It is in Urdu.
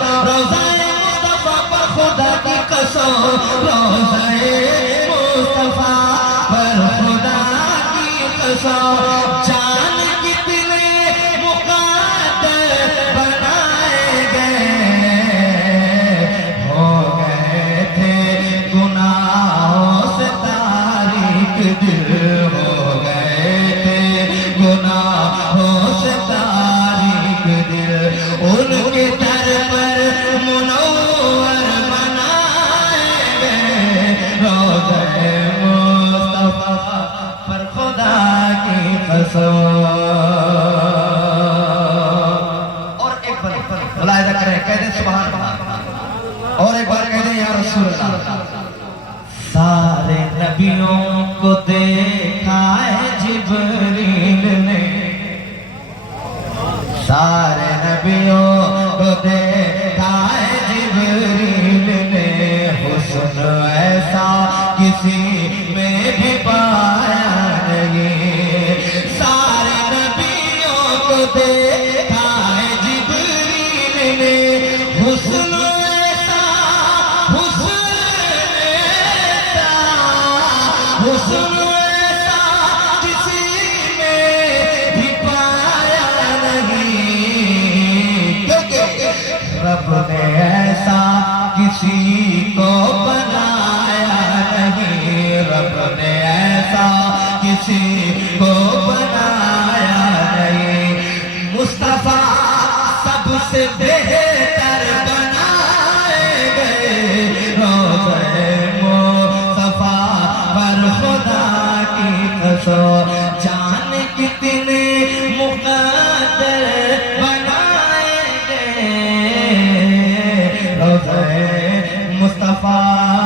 روضہ مصطفیٰ پر خدا کی قسم روضہ مصطفیٰ پر خدا کی قسم جان کتنے مقدر بنائے گئے ہو گئے تھے گناہوں سے تاریک دل ہو گئے تھے گناہوں سے تاریک دل ان کے در پر منور بنائے گئے روضہ مصطفیٰ پر خدا کی قسم اور ایک بار ملاحظہ کریں کہہ دیں سبحان اللہ اور ایک بار کہہ دیں یا رسول اللہ سارے نبیوں کو دیکھا ہے جبریل نے سارے نبیوں کو دیکھا ہے جبریل نے حسن ایسا کسی میں بھی پایا نہیں سارے نبیوں کو دیکھا ہے جبریل نے حسن ایسا کسی میں بھی پایا نہیں کیونکہ رب نے ایسا کسی کو بنایا نہیں رب نے ایسا کسی کو بنایا نہیں مصطفیٰ سب سے بہتر بنائے گئے روضہ مصطفیٰ پر خدا کی قسم جان کتنے مقدر بنائے گئے روضہ مصطفیٰ